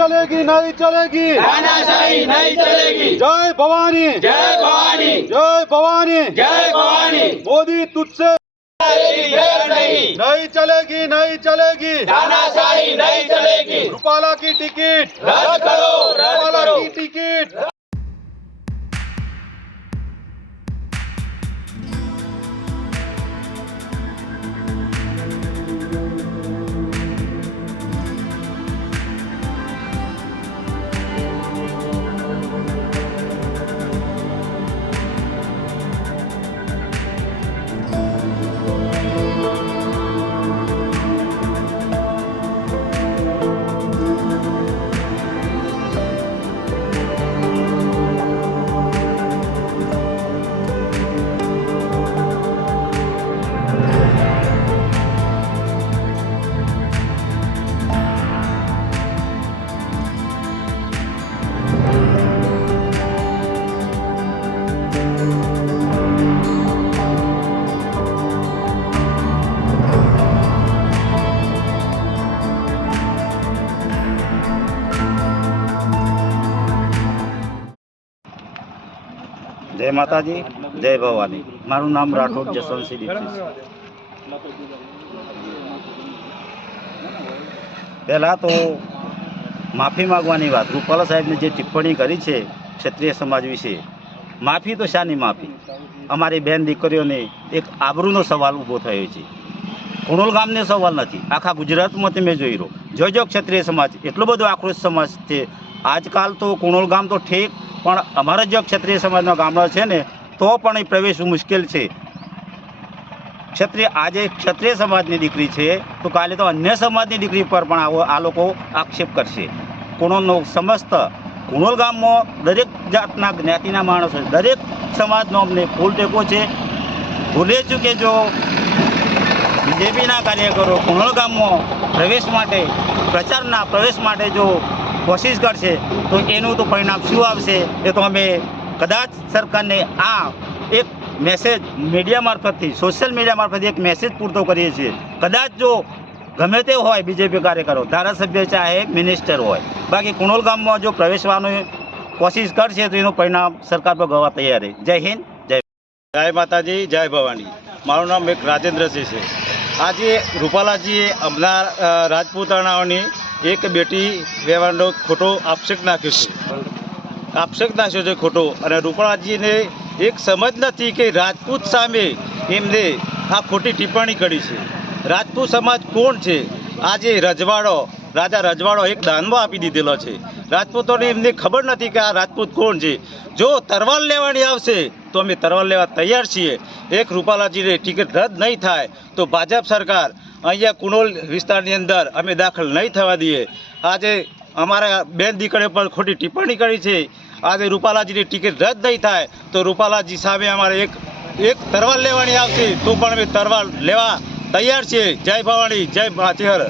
चलेगी नहीं चलेगी, तानाशाही नहीं चलेगी। जय भवानी, जय भवानी, जय भवानी, जय भवानी। मोदी तुझसे नहीं, नहीं चलेगी, नहीं चलेगी, तानाशाही नहीं चलेगी। रूपाला की टिकट रद्द करो, रद्द रूपाला करो। की टिकट। जय माताजी, जय भवानी। मारू नाम राठौड़ जसवंतसिंह दीक्षित છે। પહેલાં તો માફી માગવાની વાત, રૂપાલા સાહેબને જે ટિપ્પણી કરી છે ક્ષત્રિય સમાજ વિશે, માફી તો શાની માફી? અમારી બેન દીકરીઓને એક આબરૂનો સવાલ ઊભો થયો છે। કુણોલ ગામનો સવાલ નથી, આખા ગુજરાતમાં તમે જોઈ રહ્યો, જો ક્ષત્રિય સમાજ એટલો બધો આક્રોશ સમાજ છે। આજકાલ તો કુણોલ ગામ તો ઠીક, પણ અમારા જો ક્ષત્રિય સમાજનો ગામડો છે ને, તો પણ એ પ્રવેશવું મુશ્કેલ છે। આજે ક્ષત્રિય સમાજની દીકરી છે, તો કાલે તો અન્ય સમાજની દીકરી પર પણ આ લોકો આક્ષેપ કરશે। કુણોલનો સમસ્ત કુણોલ ગામમાં દરેક જાતના જ્ઞાતિના માણસો, દરેક સમાજનો અમને ફૂલ ટેકો છે। ભૂલે છું કે જો બીજેપીના કાર્યકરો કુણોલ ગામમાં પ્રવેશ માટે, પ્રચારના પ્રવેશ માટે જો કોશિશ કરશે, તો એનું તો પરિણામ શું આવશે એ તો અમે કદાચ સરકારને આ એક મેસેજ મીડિયા મારફતથી, સોશિયલ મીડિયા મારફતથી એક મેસેજ પૂરતો કરીએ છીએ। કદાચ જો ગમે તે હોય બીજેપી કાર્યકરો, ધારાસભ્ય ચાહે મિનિસ્ટર હોય, બાકી કુણોલ ગામમાં જો પ્રવેશવાની કોશિશ કરશે તો એનું પરિણામ સરકાર પર ગવા તૈયાર છે। જય હિન્દ, જય માતાજી, જય ભવાની। મારું નામ એક રાજેન્દ્રસિંહ છે। આજે રૂપાલાજીએ હમણાં રાજપૂતાણાઓની એક બેટી વ્યવહારનો ખોટો આક્ષેપ નાખ્યો છે ખોટો। અને રૂપાલાજીને એક સમજ નથી કે રાજપૂત સામે એમને આ ખોટી ટિપ્પણી કરી છે। રાજપૂત સમાજ કોણ છે? આજે રજવાડો, રાજા રજવાડો એક દાનમાં આપી દીધેલો છે। રાજપૂતોને એમને ખબર નથી કે આ રાજપૂત કોણ છે। જો તરવાર લેવાની આવશે તો અમે તરવાર લેવા તૈયાર છીએ। એક રૂપાલાજીને ટિકિટ રદ નહીં થાય તો ભાજપ સરકાર અહીંયા કુણોલ વિસ્તારની અંદર અમે દાખલ નહીં થવા દઈએ। આજે અમારા બેન દીકરીઓ પર ખોટી ટિપ્પણી કરી છે। આજે રૂપાલાજીની ટિકિટ રદ નહીં થાય તો રૂપાલાજી સામે અમારે એક તરવાર લેવાની આવશે તો પણ અમે તરવાર લેવા તૈયાર છીએ। જય ભવાની, જય માચેહર।